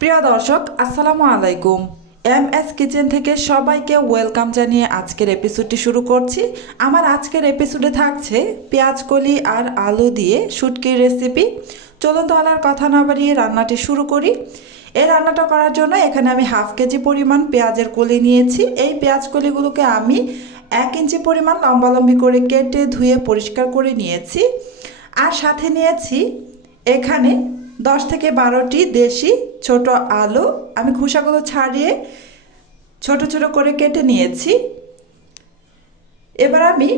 প্রিয় দর্শক, আসসালামু আলাইকুম। এমএস কিচেন থেকে সবাইকে ওয়েলকাম জানিয়ে আজকের এপিসোডটি শুরু করছি। আমার আজকের এপিসোডে থাকছে পেঁয়াজকলি আর আলু দিয়ে শুটকির রেসিপি। চলুন তাহলে আর কথা না বাড়িয়ে রান্নাটি শুরু করি। এই রান্নাটা করার জন্য এখানে আমি 1/2 কেজি পরিমাণ পেঁয়াজের কলি নিয়েছি। এই পেঁয়াজ কলিগুলোকে আমি 1 ইঞ্চি পরিমাণ লম্বালম্বি করে কেটে ধুয়ে পরিষ্কার করে নিয়েছি। আর সাথে নিয়েছি এখানে 10 থেকে 12টি দেশি ছোট আলু। আমি খোসাগুলো ছাড়িয়ে ছোট ছোট করে কেটে নিয়েছি। এবার আমি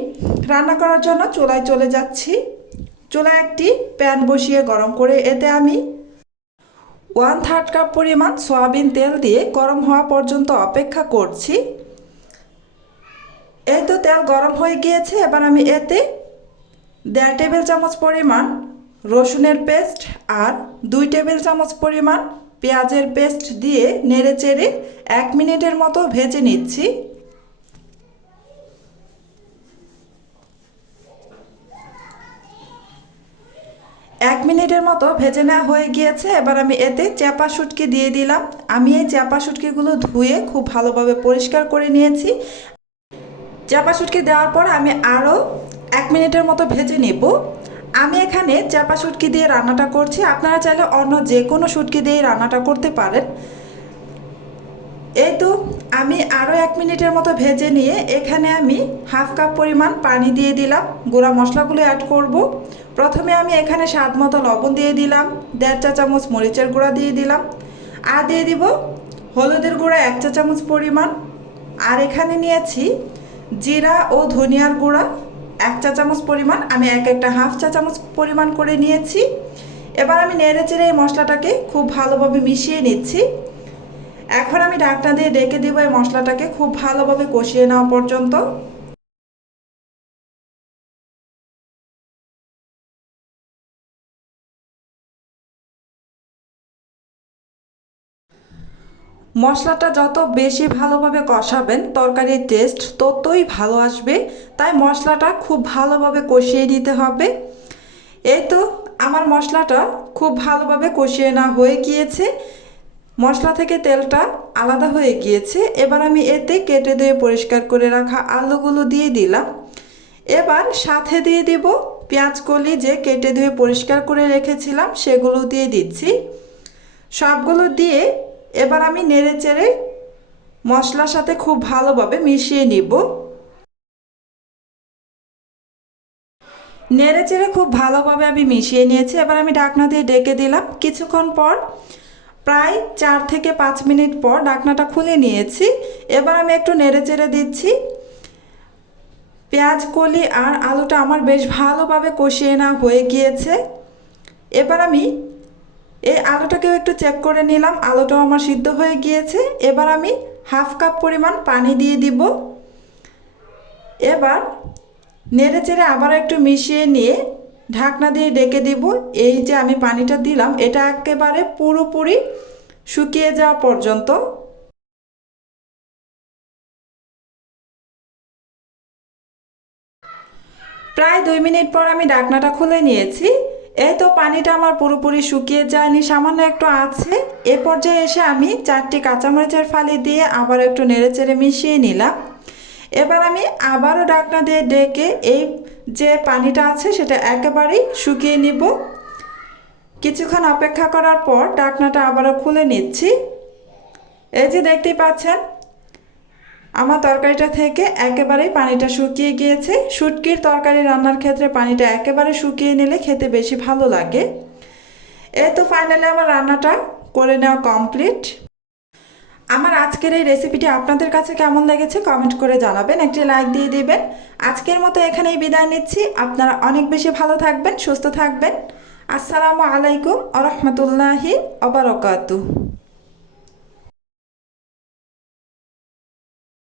রান্না করার জন্য চুলায় চলে যাচ্ছি। চুলায় একটি প্যান বসিয়ে গরম করে এতে আমি 1/3 কাপ পরিমাণ সয়াবিন তেল দিয়ে গরম হওয়া পর্যন্ত অপেক্ষা করছি। এই তো তেল গরম হয়ে গিয়েছে। এবার আমি এতে 1.5 টেবিল চামচ পরিমাণ রসুনের পেস্ট আর 2 টেবিল চামচ পরিমাণ পেঁয়াজের পেস্ট দিয়ে নেড়ে চেড়ে 1 মিনিটের মতো ভেজে নিচ্ছি। এক মিনিটের মতো ভেজে নেওয়া হয়ে গিয়েছে। এবার আমি এতে চাপা শুটকি দিয়ে দিলাম। আমি এই চাপা শুটকিগুলো ধুয়ে খুব ভালোভাবে পরিষ্কার করে নিয়েছি। চাপা শুটকি দেওয়ার পর আমি আরও 1 মিনিটের মতো ভেজে নেব। আমি এখানে চাপা শুটকি দিয়ে রান্নাটা করছি। আপনারা চাইলে অন্য যে কোনো শুটকি দিয়ে রান্নাটা করতে পারেন। এই তো আমি আরও 1 মিনিটের মতো ভেজে নিয়ে এখানে আমি 1/2 কাপ পরিমাণ পানি দিয়ে দিলাম। গুঁড়া মশলাগুলো অ্যাড করব। প্রথমে আমি এখানে স্বাদ মতো লবণ দিয়ে দিলাম, 1.5 চা চামচ মরিচের গুঁড়া দিয়ে দিলাম, আর দিয়ে দিব হলুদের গুঁড়া 1 চা চামচ পরিমাণ। আর এখানে নিয়েছি জিরা ও ধনিয়ার গুঁড়া 1 চা চামচ পরিমাণ। আমি একটা 1/2 চা চামচ পরিমাণ করে নিয়েছি। এবার আমি নেড়ে চেড়ে এই মশলাটাকে খুব ভালোভাবে মিশিয়ে নিচ্ছি। এখন আমি ঢাকনা দিয়ে ঢেকে দিব এই মশলাটাকে খুব ভালোভাবে কষিয়ে নেওয়া পর্যন্ত। মশলাটা যত বেশি ভালোভাবে কষাবেন তরকারির টেস্ট ততই ভালো আসবে। তাই মশলাটা খুব ভালোভাবে কষিয়ে নিতে হবে। এই তো আমার মশলাটা খুব ভালোভাবে কষিয়ে নেওয়া হয়ে গিয়েছে। মশলা থেকে তেলটা আলাদা হয়ে গিয়েছে। এবার আমি এতে কেটে দিয়ে পরিষ্কার করে রাখা আলুগুলো দিয়ে দিলাম। এবার সাথে দিয়ে দিব পেঁয়াজকলি যে কেটে ধুয়ে পরিষ্কার করে রেখেছিলাম সেগুলো দিয়ে দিচ্ছি। সবগুলো দিয়ে এবার আমি নেড়ে চেড়ে মশলার সাথে খুব ভালোভাবে মিশিয়ে নিব। নেড়ে চেড়ে খুব ভালোভাবে আমি মিশিয়ে নিয়েছি। এবার আমি ঢাকনা দিয়ে ঢেকে দিলাম। কিছুক্ষণ পর প্রায় 4 থেকে 5 মিনিট পর ঢাকনাটা খুলে নিয়েছি। এবার আমি একটু নেড়ে চেড়ে দিচ্ছি। পেঁয়াজ কলি আর আলুটা আমার বেশ ভালোভাবে কষিয়ে নেওয়া হয়ে গিয়েছে। এবার আমি এই আলুটাকেও একটু চেক করে নিলাম, আলুটাও আমার সিদ্ধ হয়ে গিয়েছে। এবার আমি 1/2 কাপ পরিমাণ পানি দিয়ে দিব। এবার নেড়ে চেড়ে আবার একটু মিশিয়ে নিয়ে ঢাকনা দিয়ে ঢেকে দিব। এই যে আমি পানিটা দিলাম এটা একেবারে পুরোপুরি শুকিয়ে যাওয়া পর্যন্ত। প্রায় 2 মিনিট পর আমি ঢাকনাটা খুলে নিয়েছি। এই তো পানিটা আমার পুরোপুরি শুকিয়ে যায়নি, সামান্য একটু আছে। এ পর্যায়ে এসে আমি 4টি কাঁচামরিচের ফালি দিয়ে আবার একটু নেড়েচেড়ে মিশিয়ে নিলাম। এবার আমি আবারও ঢাকনা দিয়ে ঢেকে এই যে পানিটা আছে সেটা একেবারেই শুকিয়ে নিব। কিছুক্ষণ অপেক্ষা করার পর ঢাকনাটা আবারও খুলে নিচ্ছি। এই যে দেখতেই পাচ্ছেন আমার তরকারিটা থেকে একেবারেই পানিটা শুকিয়ে গিয়েছে। শুটকির তরকারি রান্নার ক্ষেত্রে পানিটা একেবারে শুকিয়ে নিলে খেতে বেশি ভালো লাগে। এই তো ফাইনালি আমার রান্নাটা করে নেওয়া কমপ্লিট। আমার আজকের এই রেসিপিটি আপনাদের কাছে কেমন লেগেছে কমেন্ট করে জানাবেন, একটি লাইক দিয়ে দিবেন। আজকের মতো এখানেই বিদায় নিচ্ছি। আপনারা অনেক বেশি ভালো থাকবেন, সুস্থ থাকবেন। আসসালামু আলাইকুম ওয়া রাহমাতুল্লাহি ওয়া বারাকাতুহু।